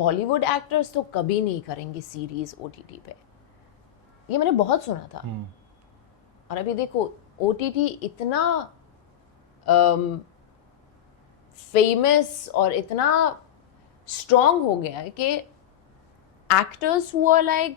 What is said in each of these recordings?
Bollywood actors तो कभी नहीं करेंगे सीरीज ओटीटी पे, ये मैंने बहुत सुना था। और अभी देखो ओटीटी इतना फेमस और इतना स्ट्रॉन्ग हो गया है कि actors who are like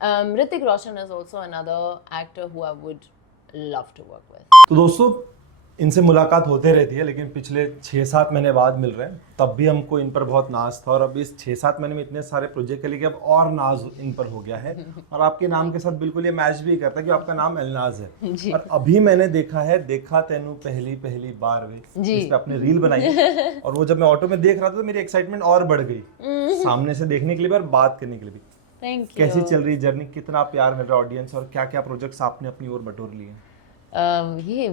Hrithik Roshan is also another actor who I would love to work with. तो दोस्तों इनसे मुलाकात होते रहती है, लेकिन पिछले 6-7 महीने बाद मिल रहे हैं, तब भी हमको इन पर बहुत नाज था और अब इस 6-7 महीने में इतने सारे प्रोजेक्ट के लिए अब और नाज इन पर हो गया है और आपके नाम के साथ बिल्कुल ये मैच भी करता है कि आपका नाम एलनाज है। और अभी मैंने देखा तेनू पहली पहली बार वे, इस पे अपने रील बनाई और वो जब मैं ऑटो में देख रहा था तो मेरी एक्साइटमेंट और बढ़ गई सामने से देखने के लिए और बात करने के लिए भी। Thank you. कैसी चल रही जर्नी, कितना प्यार मिल रहा है ऑडियंस और क्या क्या प्रोजेक्ट्स आपने अपनी ओर बटोर लिए? ये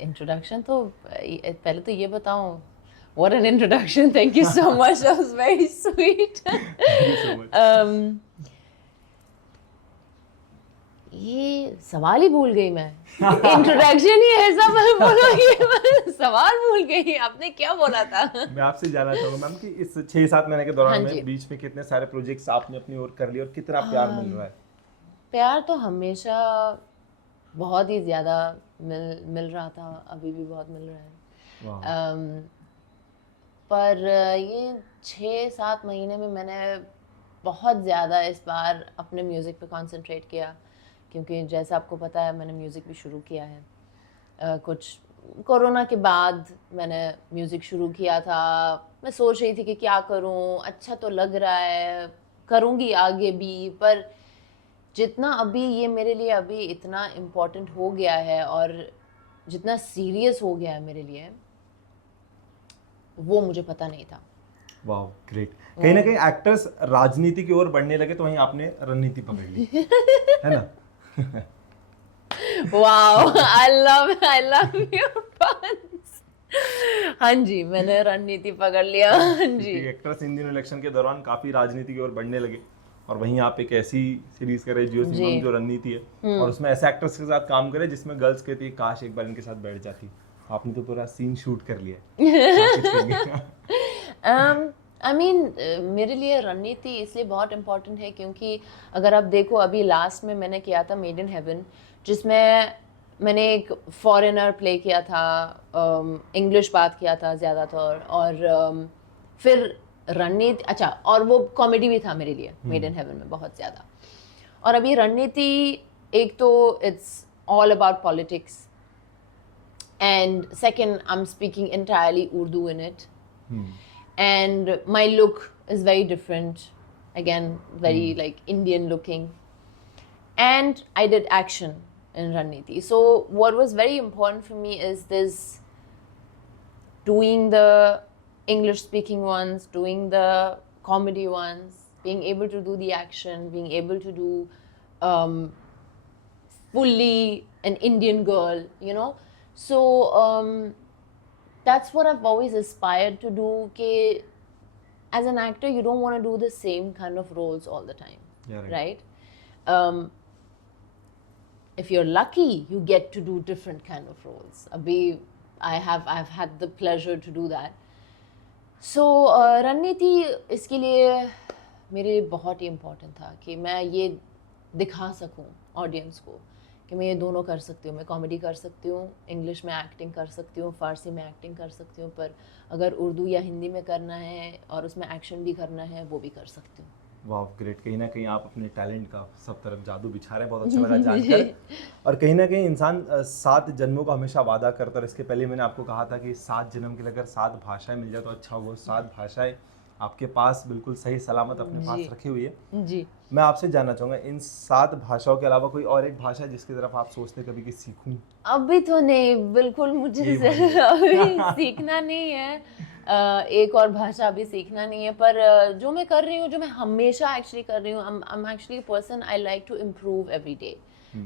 इंट्रोडक्शन तो पहले तो ये बताऊं, what an introduction, thank you so much, that was very sweet. Thank you so much. ये सवाल ही भूल गई मैं। इंट्रोडक्शन ही ऐसा बोलो, ये सवाल भूल गई, आपने क्या बोला था? मैं आपसे जानना चाहूंगा मैम कि इस 6-7 महीने के दौरान में बीच में कितने सारे प्रोजेक्ट्स आपने अपनी ओर कर लिए और कितना प्यार मिल रहा है? प्यार तो हमेशा बहुत ही ज़्यादा मिल रहा था, अभी भी बहुत मिल रहा है। पर ये 6-7 महीने में मैंने बहुत ज़्यादा इस बार अपने म्यूज़िक पे कंसंट्रेट किया, क्योंकि जैसा आपको पता है मैंने म्यूज़िक भी शुरू किया है। कुछ कोरोना के बाद मैंने म्यूज़िक शुरू किया था। मैं सोच रही थी कि क्या करूं, अच्छा तो लग रहा है, करूंगी आगे भी, पर जितना अभी ये मेरे लिए अभी इतना इम्पोर्टेंट हो गया है और जितना सीरियस हो गया है मेरे लिए, वो मुझे पता नहीं था। वाह ग्रेट। कहीं ना कहीं एक्टर्स राजनीति की ओर बढ़ने लगे तो वहीं आपने रणनीति पकड़ ली है ना? वाओ, आई लव योर पंच। हाँ जी, मैंने रणनीति पकड़ लिया। हाँ जी, एक्टर्स इन दिनों इलेक्शन के दौरान काफी राजनीति की ओर बढ़ने लगे और वहीं आप एक ऐसी सीरीज कर रहे जियो सिनेमा जो रणनीति है और उसमें ऐसे एक्टर्स के साथ काम करे जिसमें गर्ल्स कहती है काश एक बार इनके साथ बैठ जाती। आपने तो पूरा सीन शूट कर लिया। आई मीन मेरे लिए रणनीति इसलिए बहुत इम्पोर्टेंट है क्योंकि अगर आप देखो अभी लास्ट में मैंने किया था मेड इन हेवन, जिसमें मैंने एक फॉरेनर प्ले किया था, इंग्लिश बात किया था ज़्यादातर, और फिर रणनीति, अच्छा, और वो कॉमेडी भी था मेरे लिए मेड इन हेवन में बहुत ज़्यादा। और अभी रणनीति एक तो it's all about politics and second I am speaking entirely Urdu in it. And my look is very different, again very like Indian looking, and I did action in Raniti. So what was very important for me is this, doing the English speaking ones, doing the comedy ones, being able to do the action, being able to do fully an Indian girl, you know. So that's what I've always aspired to do, ke as an actor you don't want to do the same kind of roles all the time. Yeah, right? If you're lucky you get to do different kind of roles. Abhi I've had the pleasure to do that. So रणनीति इसके लिए मेरे लिए बहुत ही important था कि मैं ये दिखा सकूं ऑडियंस को कि मैं ये दोनों कर सकती हूँ, मैं कॉमेडी कर सकती हूँ, इंग्लिश में एक्टिंग कर सकती हूँ, फ़ारसी में एक्टिंग कर सकती हूँ, पर अगर उर्दू या हिंदी में करना है और उसमें एक्शन भी करना है वो भी कर सकती हूँ। वाह ग्रेट। कहीं ना कहीं आप अपने टैलेंट का सब तरफ जादू बिछा रहे हैं, बहुत अच्छा लगा जानकर। और कहीं ना कहीं इंसान 7 जन्मों का हमेशा वादा करता है और इसके पहले मैंने आपको कहा था कि 7 जन्म के लिए अगर 7 भाषाएं मिल जाए तो अच्छा हुआ। 7 भाषाएं आपके पास बिल्कुल सही सलामत अपने पास रखी हुई है जी। मैं आपसे जानना चाहूँगा इन 7 भाषाओं के अलावा कोई और एक भाषा जिसकी तरफ आप सोचते कभी कि सीखूं? अभी तो नहीं, बिल्कुल मुझे अभी सीखना नहीं है, एक और भाषा अभी सीखना नहीं है, पर जो मैं कर रही हूँ, जो मैं हमेशा एक्चुअली कर रही हूँ, I am actually person I like to improve every day.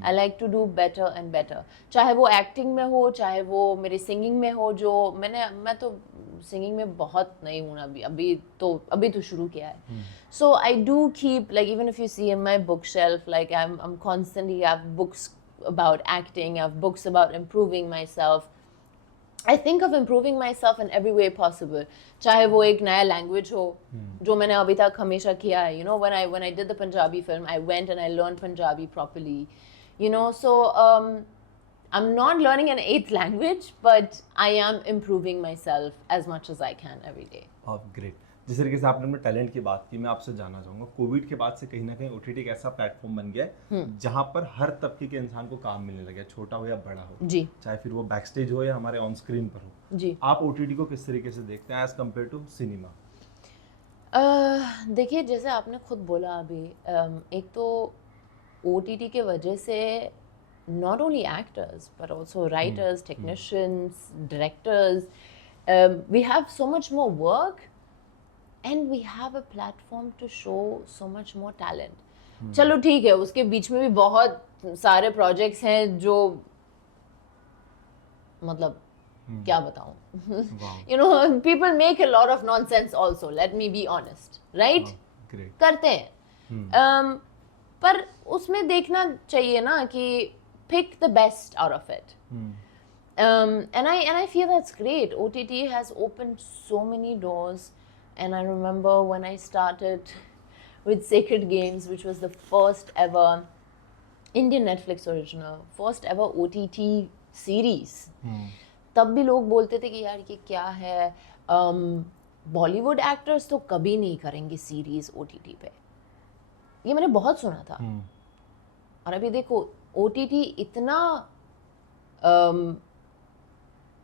I like to do better and better, चाहे वो एक्टिंग में हो, चाहे वो मेरे सिंगिंग में हो। जो मैं तो सिंगिंग में बहुत नहीं हूँ अभी अभी तो शुरू किया है. So I do keep, like, even if you see in my bookshelf, like I'm constantly, I have books about acting, I have books about improving myself. I think of improving myself in every way possible. चाहे वो एक नया language हो, जो मैंने अभी तक हमेशा किया है. You know, when I did the Punjabi film, I went and I learned Punjabi properly. You know, so I'm not learning an eighth language, but I am improving myself as much as I can every day. Great. जिस तरीके से आपने अपने talent की बात की, मैं आपसे जानना चाहूँगा, कोविड के बाद से कहीं ना कहीं ओटीटी एक ऐसा प्लेटफॉर्म बन गया है जहाँ पर हर तबके के इंसान को काम मिलने लगा, छोटा हो या बड़ा हो, जी, चाहे फिर वो बैक स्टेज हो या हमारे ऑन स्क्रीन पर हो. जी. आप ओटीटी को किस तरीके से देखते हैं एज कम्पेयर टू सिनेमा? देखिए, जैसे आपने खुद बोला अभी, एक तो OTT के वजह से not only actors but also writers, technicians, directors, we have so much more work and we have a platform to show so much more talent. चलो ठीक है, उसके बीच में भी बहुत सारे प्रोजेक्ट्स हैं जो, मतलब क्या बताऊं. You know, people make a lot of nonsense also, let me be honest, right? Great. करते हैं. पर उसमें देखना चाहिए ना कि pick the best out of it. And I feel that's great. OTT has opened so many doors, and I remember when I started with Sacred Games, which was the first ever Indian Netflix original, first ever OTT series. तब भी लोग बोलते थे कि यार ये क्या है, बॉलीवुड एक्टर्स तो कभी नहीं करेंगे सीरीज OTT पे. ये मैंने बहुत सुना था. और अभी देखो, OTT इतना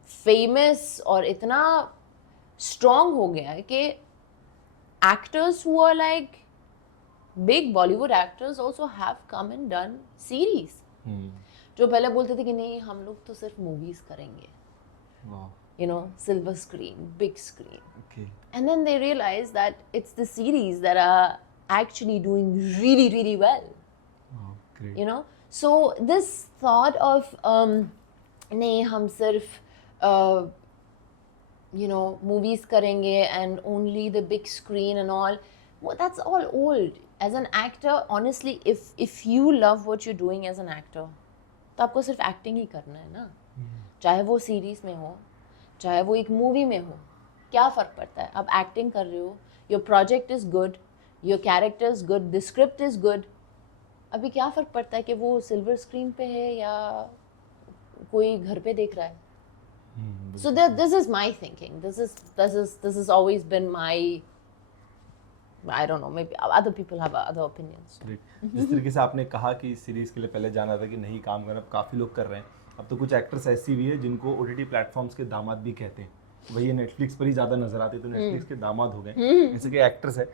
फेमस और इतना स्ट्रॉन्ग हो गया है कि actors who are like big Bollywood actors also have come and done series. जो पहले बोलते थे कि नहीं, हम लोग तो सिर्फ मूवीज करेंगे, you know, silver screen, big screen. Okay. And then they realize that it's the series that are actually doing really, really well. Wow, great. You know, so this thought of नहीं, हम सिर्फ you know, movies karenge and only the big screen and all, well, that's all old. As an actor, honestly, if you love what you're doing as an actor, तो आपको सिर्फ acting ही करना है ना. चाहे वो सीरीज में हो, चाहे वो एक मूवी में हो, क्या फ़र्क पड़ता है. आप एक्टिंग कर रहे हो, your project is good, your character is good, the script is good. अभी क्या फ़र्क पड़ता है कि वो सिल्वर स्क्रीन पे है या कोई घर पे देख रहा है. So this is my thinking. This has always been my, I don't know, maybe other people have other opinions. Great. जिस तरीके से आपने कहा कि सीरीज के लिए पहले जाना था कि नहीं काम करना, अब काफ़ी लोग कर रहे हैं. अब तो कुछ एक्ट्रेस ऐसी भी है जिनको OTT प्लेटफॉर्म्स के दामाद भी कहते हैं. वही नेटफ्लिक्स पर ही ज़्यादा नजर आते, तो नेटफ्लिक्स के दामाद हो गए. ऐसे के एक्ट्रेस है.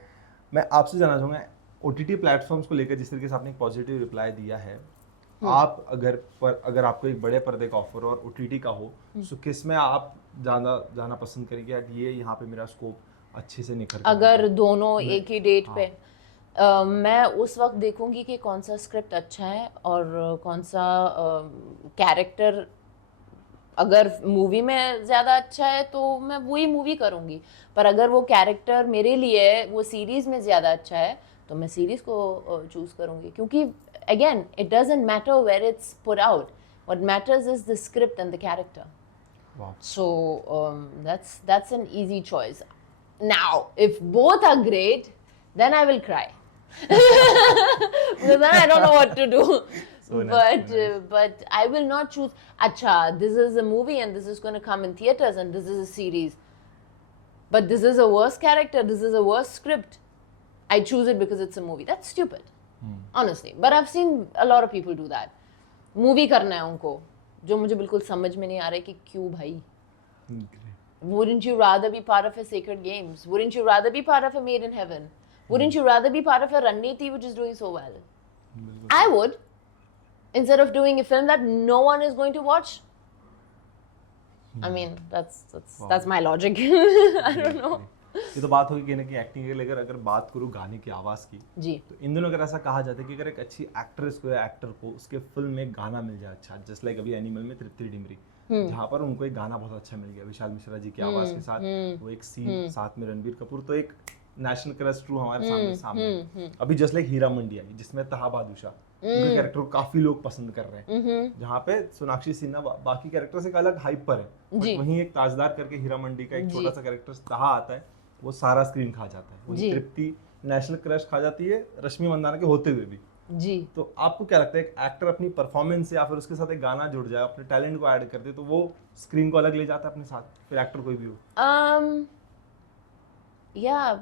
मैं आपसे जानना चाहूँगा, OTT प्लेटफॉर्म्स को लेकर जिस तरीके से आपने एक पॉजिटिव रिप्लाई दिया है, आप अगर आपको एक बड़े पर्दे का ऑफर और OTT का हो, तो किस में आप जाना पसंद करेंगे? यार ये यहाँ पे मेरा स्कोप अच्छे से निखर, अगर दोनों एक ही डेट पे, मैं उस वक्त देखूंगी कि कौन सा स्क्रिप्ट अच्छा है और कौन सा कैरेक्टर, अगर मूवी में ज़्यादा अच्छा है तो मैं वही मूवी करूँगी. पर अगर वो कैरेक्टर मेरे लिए वो सीरीज़ में ज़्यादा अच्छा है तो मैं सीरीज़ को चूज़ करूँगी. क्योंकि again, it doesn't matter where it's put out, what matters is the script and the character. So that's an easy choice. Now, if both are great, then I will cry. Because then I don't know what to do. So nice. But I will not choose, acha, this is a movie and this is going to come in theaters and this is a series, but this is a worse character, this is a worse script, I choose it because it's a movie. That's stupid, honestly. But I've seen a lot of people do that. Movie करना है उनको, जो मुझे बिल्कुल समझ में नहीं आ रहा है कि क्यों भाई. Wouldn't you rather be part of a Sacred Games? Wouldn't you rather be part of a Made in Heaven? Wouldn't you rather be part of a Ranniti, which is doing so well? I would, instead of doing a film that no one is going to watch. I mean, that's my logic. I don't know. ये तो बात होगी कि ना कि acting के लिए अगर बात करूँ गाने की आवाज़ की, जी, तो इन दिनों अगर ऐसा कहा जाता है कि अगर एक अच्छी एक्ट्रेस को या एक्टर को उसके फिल्म में गाना मिल जाए अच्छा, जस्ट लाइक अभी एनिमल में तृप्ति डिमरी, जहाँ पर उनको एक गाना बहुत अच्छा मिल गया विशाल मिश्रा जी की आवाज के साथ, वो एक सीन साथ में रणबीर कपूर, तो एक नेशनल क्रश ट्रू हमारे सामने है। अभी जस्ट लाइक हीरा मंडी आई जिसमें तहा बादुशाह उनके कैरेक्टर को काफी लोग पसंद कर रहे हैं, जहाँ पे सोनाक्षी सिन्हा बाकी कैरेक्टर से एक अलग हाइप पर है, बट वहीं एक ताजदार करके हीरा मंडी का एक छोटा सा कैरेक्टर तहा आता है, वो सारा स्क्रीन खा जाता है। वहीं तृप्ति नेशनल क्रश खा जाती है रश्मि मंदाना के होते हुए भी जी। तो आपको क्या लगता है एक एक्टर अपनी परफॉर्मेंस से या फिर उसके साथ एक गाना जुड़ जाए, अपने टैलेंट को ऐड कर दे, तो वो स्क्रीन को अलग ले जाता है अपने साथ, फिर एक्टर कोई भी हो? या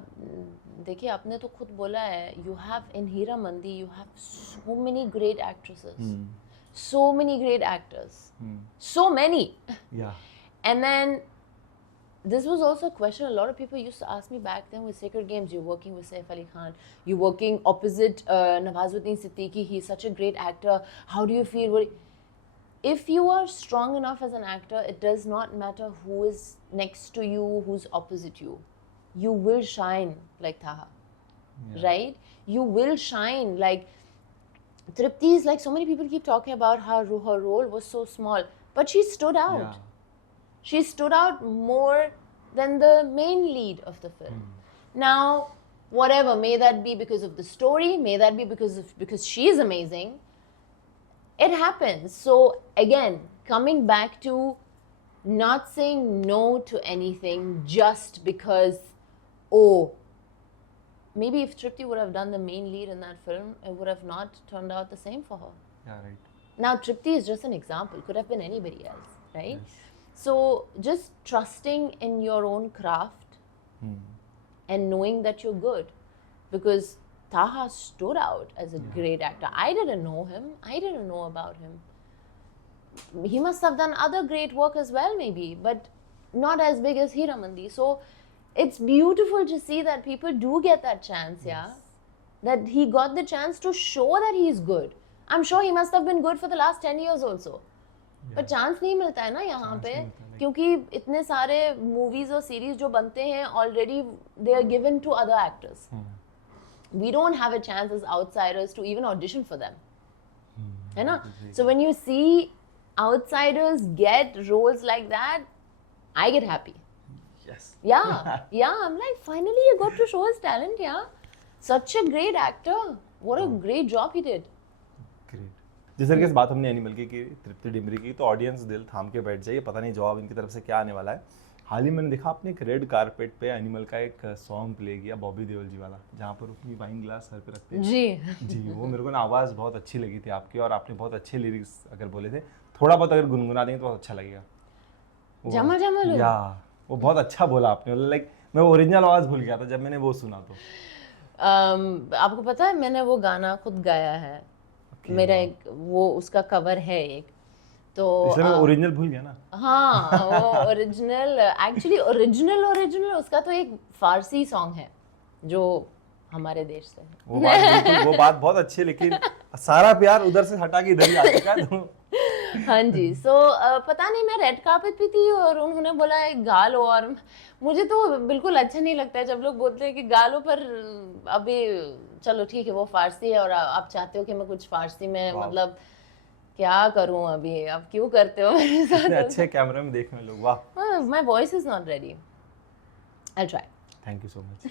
देखिए आपने तो खुद बोला है, यू हैव इन हीरा मंदी you have so many great actresses, so many great actors, so many. Yeah. And then this was also a question a lot of people used to ask me back then with Sacred Games. You're working with Saif Ali Khan, you're working opposite Nawazuddin Siddiqui, he's such a great actor, how do you feel? If you are strong enough as an actor, it does not matter who is next to you, who's opposite you, you will shine like Taha. Right? You will shine. Like Tripti is like, so many people keep talking about how her role was so small, but she stood out. Yeah. She stood out more than the main lead of the film. Now, whatever, may that be because of the story, may that be because she is amazing. It happens. So again, coming back to not saying no to anything just because, oh, maybe if Tripti would have done the main lead in that film, it would have not turned out the same for her. Yeah, right. Now, Tripti is just an example. Could have been anybody else, right? Yes. So, just trusting in your own craft and knowing that you're good. Because Taha stood out as a great actor. I didn't know him. I didn't know about him. He must have done other great work as well, maybe, but not as big as Hira Mandi. So, it's beautiful to see that people do get that chance, that he got the chance to show that he's good. I'm sure he must have been good for the last 10 years also. पर chance नहीं मिलता है ना यहाँ पे, क्योंकि इतने सारे मूवीज और सीरीज जो बनते हैं already they are given to other actors. We don't have a chance as outsiders to even audition for them. है ना? So when you see outsiders get roles like that, I get happy. Yes. Yeah, I'm like, finally he got to show his talent, Such a great actor. What a great job he did. Great. जिस तरीके से बात हमने animal की तृप्ति डिमरी की, तो audience दिल थाम के बैठ जाइए, पता नहीं जवाब इनकी तरफ से क्या आने वाला है. हाल ही मैंने देखा आपने एक रेड कारपेट पे एनिमल का एक सॉन्ग प्ले किया बॉबी देओल जी वाला, जहाँ पर अपनी वाइन ग्लास सर पे रखते हैं. जी वो मेरे को ना आवाज़ बहुत अच्छी लगी थी आपकी, और आपने बहुत अच्छे लिरिक्स अगर बोले थे, थोड़ा बहुत अगर गुनगुना देंगे तो बहुत अच्छा लगेगा. जमा या वो बहुत अच्छा बोला आपने, लाइक मैं ओरिजिनल आवाज़ भूल गया था जब मैंने वो सुना. तो आपको पता है मैंने वो गाना खुद गाया है. मेरा एक वो उसका कवर है एक, तो इसलिए मैं ओरिजिनल भूल गया ना. हाँ वो ओरिजिनल, एक्चुअली ओरिजिनल उसका तो एक फारसी सॉन्ग है जो हमारे देश से है. वो बात बहुत अच्छी है, लेकिन सारा प्यार उधर से हटा के इधर ही आ चुका है. तो हाँ जी. सो पता नहीं, मैं रेड कार्पेट पे थी और उन्होंने बोला गा लो, और मुझे तो बिल्कुल अच्छा नहीं लगता है जब लोग बोलते हैं कि गा लो, पर अभी चलो ठीक है वो फारसी है और आप चाहते हो कि मैं कुछ फारसी में, मतलब क्या करूं अभी, आप क्यों करते हो मेरे साथ. अच्छे कैमरे में देखने लोग, वाह. My voice is not ready. I try. Thank you so much.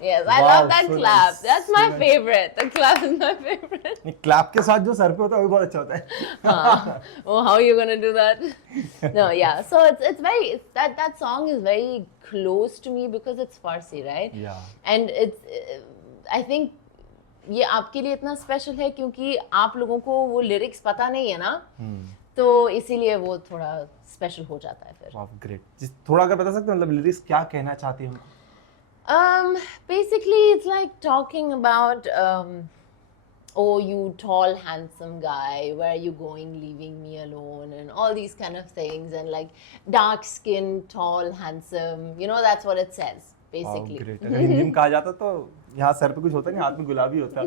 Yes, I love that clap. That's my favorite. The clap is my favorite. Clap के साथ जो सर पे होता है वो बहुत अच्छा होता है. Oh, how are you gonna do that? No, yeah. So it's very that song is very close to me because it's Farsi, right? Yeah. And it's I think ये आपके लिए इतना स्पेशल है क्योंकि आप लोगों को वो लिरिक्स पता नहीं है ना, तो इसीलिए वो थोड़ा स्पेशल हो जाता है फिर. वाह, ग्रेट. थोड़ा अगर बता सकते हैं मतलब लिरिक्स क्या कहना चाहती हैं? Basically it's like talking about oh, you tall handsome guy, where are you going leaving me alone, and all these kind of things, and like dark skin, tall, handsome, you know, that's what it says basically. Great. अगर हिंदी में कहा जाता तो यहाँ sir पे कुछ होता नहीं, हाथ में गुलाबी होता.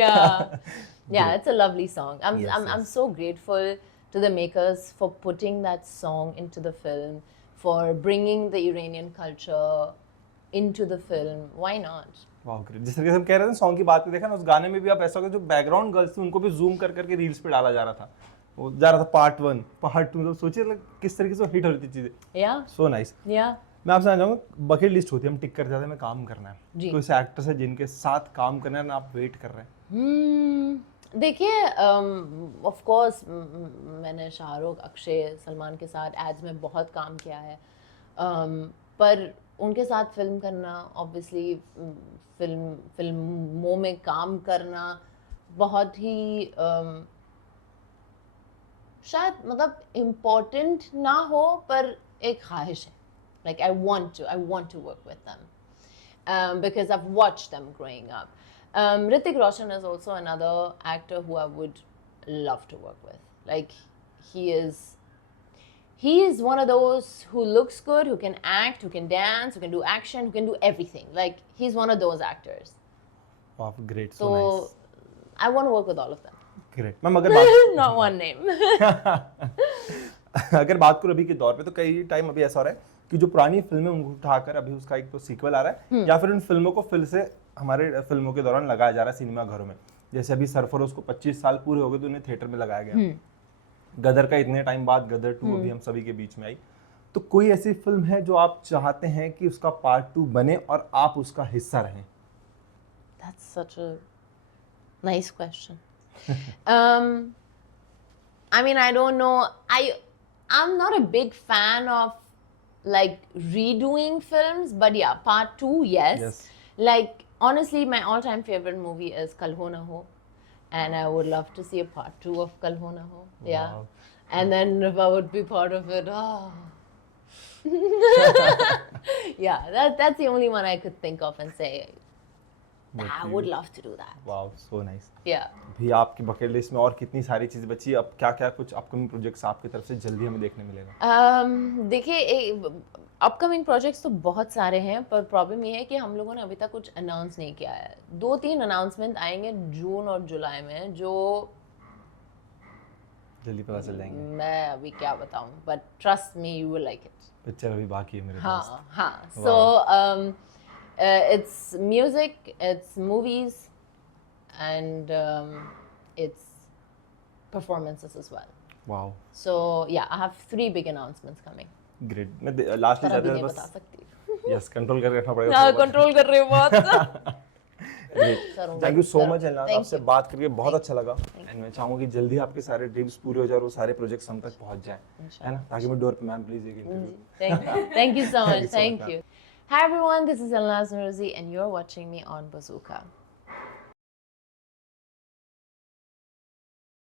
Yeah. Yeah, it's a lovely song. I'm Yes, I'm yes. so grateful to the makers for putting that song into the film, for bringing the Iranian culture into the film. Why not? वाह great. जिस तरीके से हम कह रहे थे song की बात पे, देखा ना उस गाने में भी आप ऐसा हो जो बैकग्राउंड गर्ल्स थी उनको भी जूम कर करके रील्स पे डाला जा रहा था, वो जा रहा था पार्ट 1 पार्ट 2, मतलब सोचिए like, किस तरीके से हिट हो रही थी चीजें। Yeah, so nice. yeah. मैं आपसे जानना चाहूँगा, बकेट लिस्ट होती है, हम टिक कर जाते हैं हमें काम करना है, जी। कोई ऐसे एक्टर्स है जिनके साथ काम करना है ना आप वेट कर रहे हैं? देखिए, ऑफ कोर्स मैंने शाहरुख, अक्षय, सलमान के साथ एड्स में बहुत काम किया है, पर उनके साथ फिल्म करना, ऑब्वियसली फिल्मों में काम करना बहुत ही शायद मतलब इम्पोर्टेंट ना हो, पर एक ख्वाहिश है। Like I want to work with them because I've watched them growing up. Hrithik Roshan is also another actor who I would love to work with. Like, he is one of those who looks good, who can act, who can dance, who can do action, who can do everything. Like, he's one of those actors. वाह great, So, so nice, I want to work with all of them. Great. Ma'am अगर बात Not one name. अगर बात करूं अभी के दौर पे, तो कई टाइम अभी ऐसा हो रहा है कि जो पुरानी फिल्में उनको उठाकर अभी उसका एक तो सीक्वल आ रहा है, या फिर उन फिल्मों को फिर से हमारे फिल्मों के दौरान लगाया जा रहा है सिनेमा घरों में। जैसे अभी सरफरोश को 25 साल पूरे हो गए तो उन्हें थिएटर में लगाया गया। गदर का इतने टाइम बाद गदर 2 अभी हम सभी के बीच में आई। तो कोई ऐसी फिल्म है जो आप चाहते हैं कि उसका पार्ट 2 बने और आप उसका हिस्सा रहें? That's such a nice question. I mean, I don't know. I'm not a big fan of like redoing films, but yeah, part 2, yes. Yes. Like, honestly, my all-time favorite movie is Kal Ho Na Ho, and I would love to see a part 2 of Kal Ho Na Ho. Yeah. Wow. And then if I would be part of it, yeah, that's the only one I could think of and say, I would love to do that. Wow, so nice. Yeah. भी आपकी bucket list में और कितनी सारी चीजें बची है, अब क्या क्या कुछ अपकमिंग प्रोजेक्ट्स आपकी तरफ से जल्दी हमें देखने मिलेगा? देखिए, अपकमिंग प्रोजेक्ट्स तो बहुत सारे हैं, पर प्रॉब्लम ये है कि हम लोगों ने अभी तक कुछ अनाउंस नहीं किया है। 2-3 अनाउंसमेंट आएंगे जून और जुलाई में, जो जल्दी पता चल जाएंगे। मैं अभी क्या बताऊं, but trust me, you will like it. Picture अभी बाकी है मेरे पास। हाँ हाँ। So it's music, it's movies, and it's performances as well. Wow So yeah, I have 3 big announcements coming. Great. मैं लास्टली पर अभी चाहता नहीं हूं बता बस, सकती। यस, कंट्रोल करके रखना पड़ेगा। हाँ, कंट्रोल कर रहे हो बहुत। Thank you so much एलनाज, Thank आपसे you. बात करके बहुत अच्छा लगा, एंड मैं चाहूंगा कि जल्दी आपके सारे ड्रीम्स पूरे हो जाए और वो सारे प्रोजेक्ट्स हम तक पहुंच जाएं, है ना, ताकि मैं डोर पे मैम प्लीज एक interview. Thank you so much. Thank you so Thank much, you. Hi everyone, this is Elnaz Nuruzi and you're watching me on Bazooka.